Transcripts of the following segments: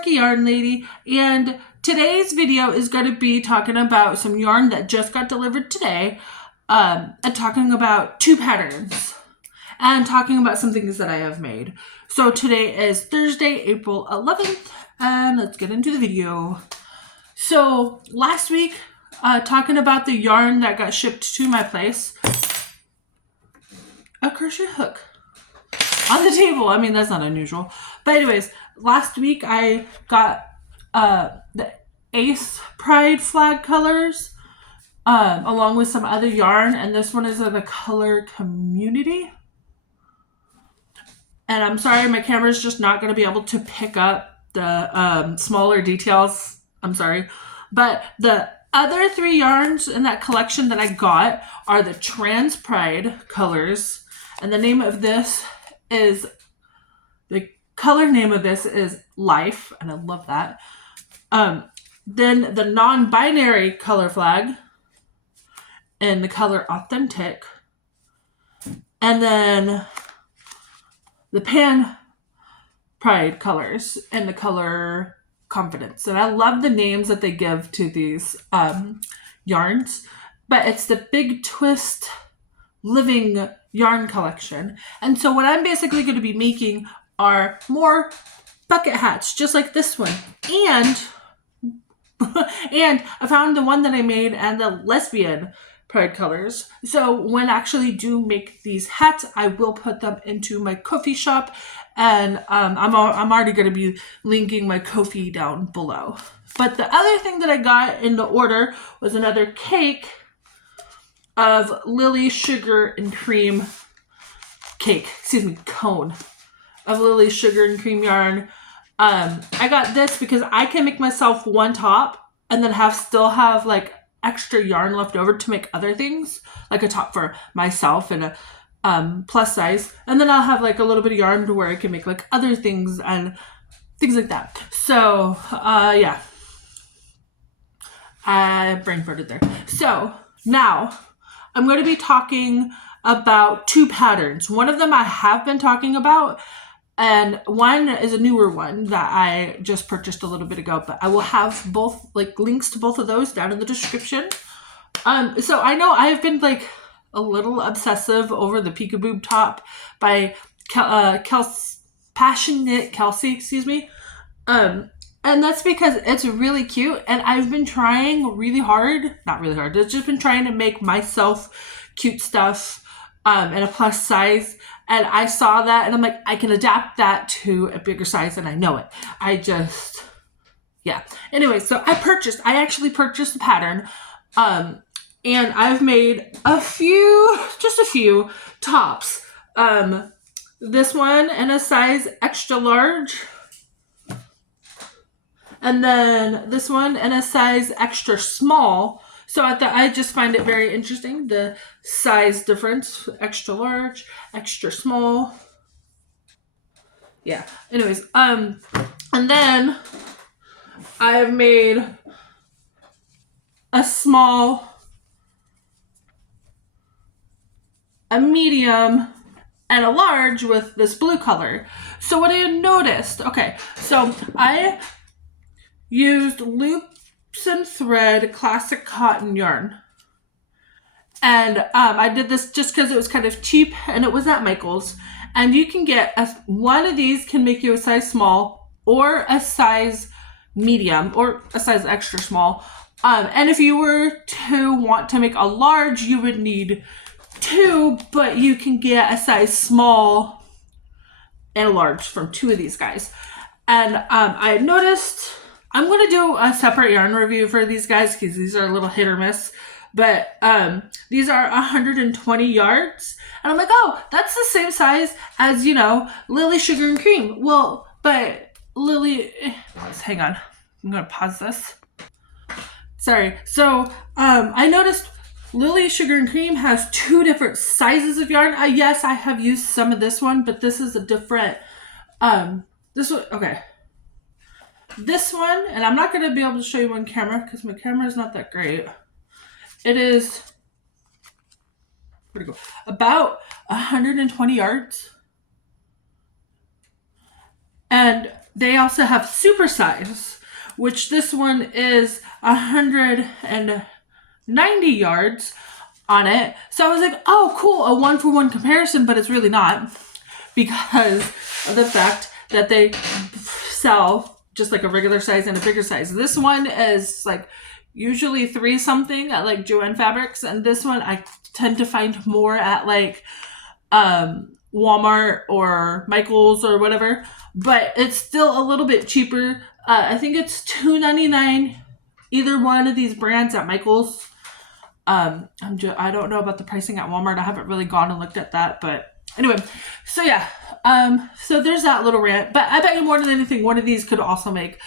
Quirky Yarn Lady, and today's video is going to be talking about some yarn that just got delivered today, and talking about two patterns, and talking about some things that I have made. So today is Thursday, April 11th, and let's get into the video. So last week, talking about the yarn that got shipped to my place, a crochet hook on the table. I mean, that's not unusual. But anyways, last week I got the Ace Pride flag colors along with some other yarn. And this one is in the color Community. And I'm sorry, my camera is just not going to be able to pick up the smaller details. I'm sorry. But the other three yarns in that collection that I got are the Trans Pride colors. And the name of this is, the color name of this is Life, and I love that. Then the non-binary color flag and the color Authentic. And then the Pan Pride colors and the color Confidence. And I love the names that they give to these yarns, but it's the Big Twist Living yarn collection. And so what I'm basically going to be making are more bucket hats, just like this one. And and I found the one that I made and the Lesbian Pride colors. So when I actually do make these hats, I will put them into my Ko-fi shop, and I'm already going to be linking my Ko-fi down below. But the other thing that I got in the order was another cake of Lily Sugar and Cream cone of Lily Sugar and Cream yarn. I got this because I can make myself one top and then still have like extra yarn left over to make other things, like a top for myself and a plus size, and then I'll have like a little bit of yarn to where I can make like other things and things like that. So yeah, I brain farted there. So now I'm going to be talking about two patterns. One of them I have been talking about, and one is a newer one that I just purchased a little bit ago, but I will have both like links to both of those down in the description. So I know I've been like a little obsessive over the Peekaboob top by Passioknit Kelsie, excuse me. And that's because it's really cute, and I've been trying really hard, not really hard, I've just been trying to make myself cute stuff in a plus size, and I saw that and I'm like, I can adapt that to a bigger size, and I know it. Yeah. Anyway, so I actually purchased the pattern, and I've made just a few tops. This one in a size extra large, and then this one in a size extra small. So I just find it very interesting, the size difference, extra large, extra small. Yeah. Anyways, and then I've made a small, a medium, and a large with this blue color. So what I had noticed, okay, so I used loops and thread classic cotton yarn, and I did this just because it was kind of cheap and it was at Michael's, and you can get one of these can make you a size small or a size medium or a size extra small, and if you were to want to make a large, you would need two, but you can get a size small and a large from two of these guys. And I noticed, I'm going to do a separate yarn review for these guys because these are a little hit or miss. But these are 120 yards. And I'm like, oh, that's the same size as, Lily Sugar and Cream. Well, but Lily, hang on. I'm going to pause this. Sorry. So I noticed Lily Sugar and Cream has two different sizes of yarn. Yes, I have used some of this one, but this is a different, this one, okay. This one, and I'm not going to be able to show you on camera because my camera is not that great. It is, where'd it go? About 120 yards. And they also have super size, which this one is 190 yards on it. So I was like, oh, cool, a 1-for-1 comparison, but it's really not, because of the fact that they sell just like a regular size and a bigger size. This one is like usually 3 something at like Joann Fabrics, and this one I tend to find more at like Walmart or Michael's or whatever, but it's still a little bit cheaper. I think it's $2.99 either one of these brands at Michael's. I don't know about the pricing at Walmart. I haven't really gone and looked at that, but anyway, so yeah, so there's that little rant. But I bet you more than anything, one of these could also make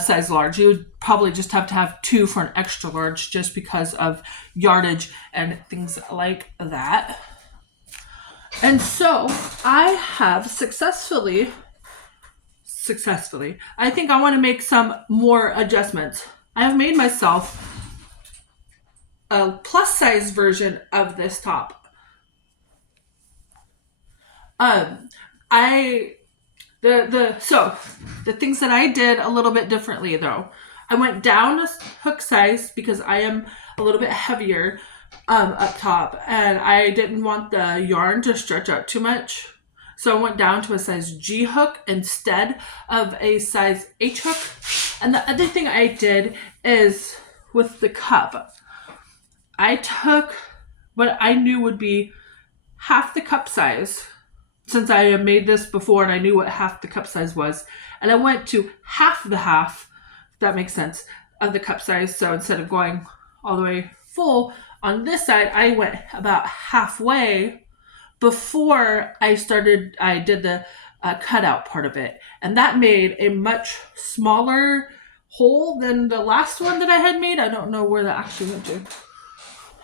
size large. You would probably just have to have 2 for an extra large, just because of yardage and things like that. And so I have successfully, I think I want to make some more adjustments. I have made myself a plus size version of this top. So the things that I did a little bit differently though, I went down a hook size because I am a little bit heavier up top, and I didn't want the yarn to stretch out too much. So I went down to a size G hook instead of a size H hook. And the other thing I did is with the cup, I took what I knew would be half the cup size, since I had made this before and I knew what half the cup size was, and I went to half the half, if that makes sense, of the cup size. So instead of going all the way full on this side, I went about halfway before I did the cutout part of it. And that made a much smaller hole than the last one that I had made. I don't know where that actually went to.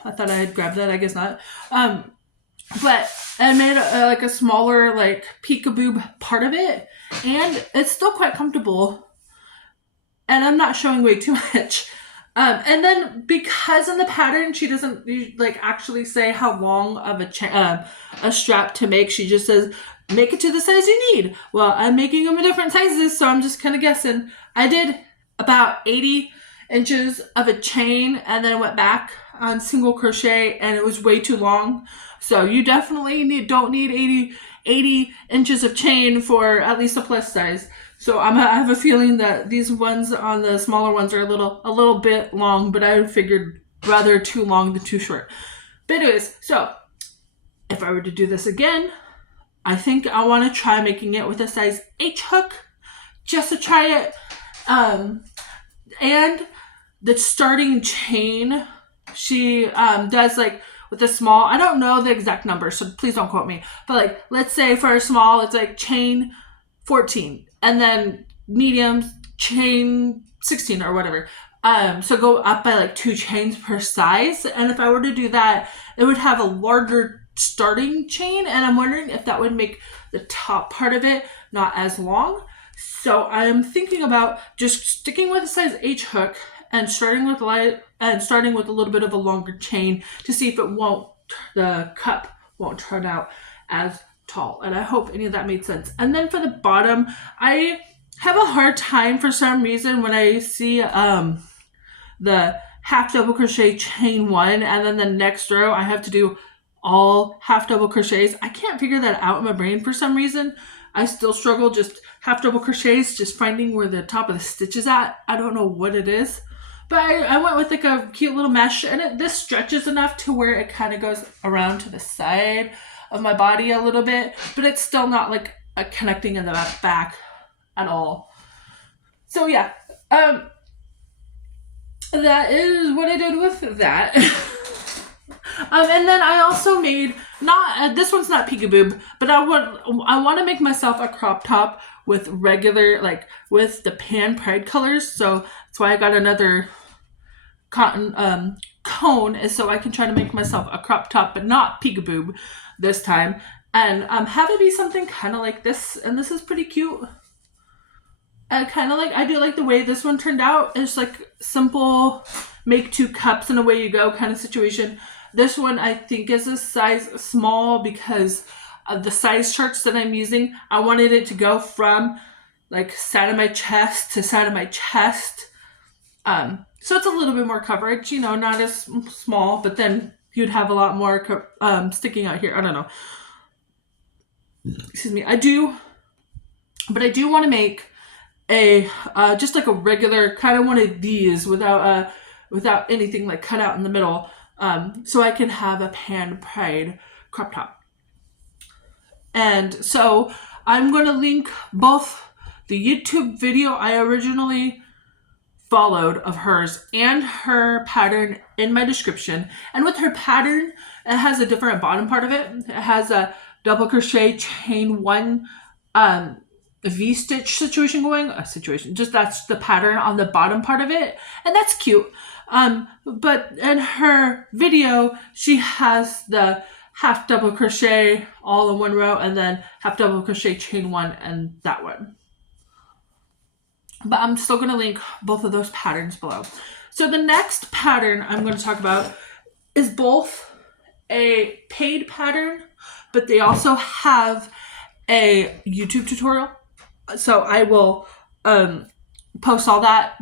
I thought I had grabbed that. I guess not. But I made like a smaller like peekaboob part of it, and it's still quite comfortable. And I'm not showing way too much. And then because in the pattern she doesn't like actually say how long of a strap to make, she just says make it to the size you need. Well, I'm making them in different sizes, so I'm just kind of guessing. I did about 80 inches of a chain, and then I went back on single crochet, and it was way too long. So you definitely don't need 80 inches of chain for at least a plus size. So I have a feeling that these ones on the smaller ones are a little bit long, but I figured rather too long than too short. But anyways, so if I were to do this again, I think I want to try making it with a size H hook, just to try it. And the starting chain, she does like with a small, I don't know the exact number, so please don't quote me, but like let's say for a small it's like chain 14, and then medium chain 16 or whatever. So go up by like 2 chains per size, and if I were to do that, it would have a larger starting chain, and I'm wondering if that would make the top part of it not as long. So I'm thinking about just sticking with a size H hook and starting with a little bit of a longer chain to see if the cup won't turn out as tall. And I hope any of that made sense. And then for the bottom, I have a hard time for some reason when I see the half double crochet chain 1, and then the next row I have to do all half double crochets. I can't figure that out in my brain for some reason. I still struggle just half double crochets, just finding where the top of the stitch is at. I don't know what it is. But I went with like a cute little mesh, and this stretches enough to where it kind of goes around to the side of my body a little bit, but it's still not like connecting in the back at all. So yeah, that is what I did with that. And then I also made, this one's not Peekaboob, but I want to make myself a crop top with regular, like with the Pan Pride colors. So that's why I got another cotton cone, is so I can try to make myself a crop top, but not Peekaboob this time. And have it be something kind of like this. And this is pretty cute. I do like the way this one turned out. It's like simple, make 2 cups and away you go kind of situation. This one I think is a size small because of the size charts that I'm using. I wanted it to go from like side of my chest to side of my chest. So it's a little bit more coverage, you know, not as small, but then you'd have a lot more sticking out here. I don't know. Excuse me. I do want to make a just like a regular kind of one of these without anything like cut out in the middle, so I can have a pan pride crop top. And so I'm going to link both the YouTube video I originally followed of hers and her pattern in my description. And with her pattern, it has a different bottom part of it. It has a double crochet chain one V-stitch situation going, just that's the pattern on the bottom part of it, and that's cute. But in her video, she has the half double crochet all in one row and then half double crochet chain one and that one. But I'm still going to link both of those patterns below. So the next pattern I'm going to talk about is both a paid pattern, but they also have a YouTube tutorial. So I will post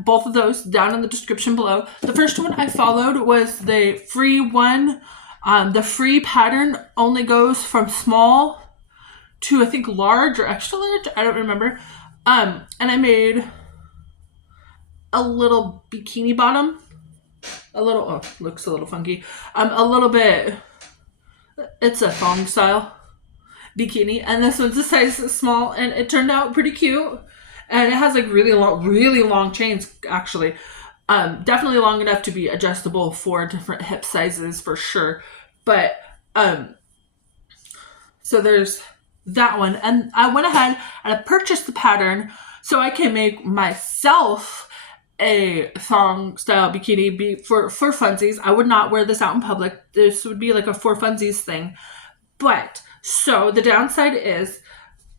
both of those down in the description below. The first one I followed was the free one. The free pattern only goes from small to I think large or extra large. I don't remember. And I made a little bikini bottom. Looks a little funky. A little bit, it's a thong style bikini, and this one's a size small, and it turned out pretty cute. And it has like really long chains, actually. Definitely long enough to be adjustable for different hip sizes for sure. But so there's that one, and I went ahead and I purchased the pattern so I can make myself a thong style bikini for funsies. I would not wear this out in public. This would be like a for funsies thing. But so the downside is,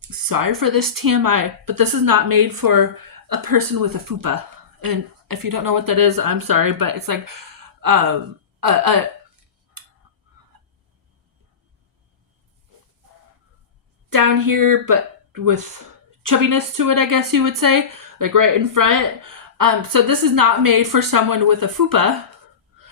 sorry for this TMI, but this is not made for a person with a fupa. And if you don't know what that is, I'm sorry, but it's like down here, but with chubbiness to it, I guess you would say, like right in front. So this is not made for someone with a fupa.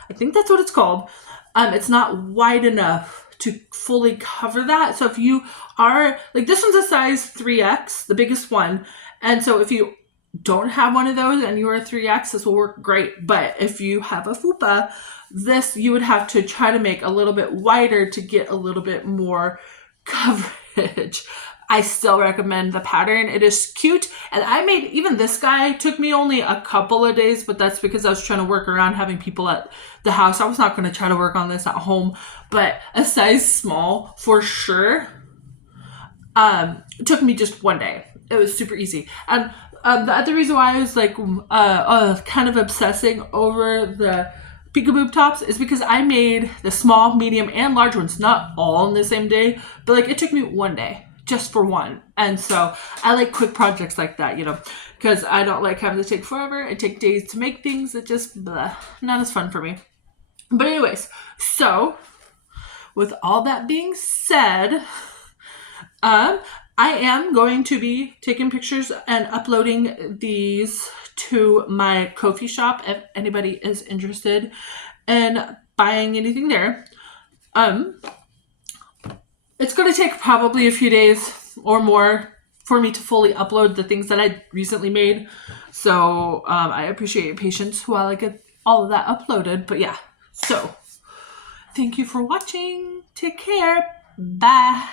I think that's what it's called. It's not wide enough to fully cover that. So if you are, like, this one's a size 3X, the biggest one. And so if you don't have one of those and you are a 3X, this will work great. But if you have a fupa, this you would have to try to make a little bit wider to get a little bit more coverage. I still recommend the pattern. It is cute. And I made, even this guy took me only a couple of days, but that's because I was trying to work around having people at the house. I was not going to try to work on this at home, but a size small for sure. It took me just one day. It was super easy. And the other reason why I was like kind of obsessing over the Peekaboob tops is because I made the small, medium, and large ones, not all in the same day, but like it took me one day just for one. And so I like quick projects like that, you know, because I don't like having to take forever. It takes days to make things. It just, not as fun for me. But anyways, so with all that being said, I am going to be taking pictures and uploading these to my Ko-fi shop if anybody is interested in buying anything there. It's going to take probably a few days or more for me to fully upload the things that I recently made. So I appreciate your patience while I get all of that uploaded. But yeah, so thank you for watching. Take care. Bye.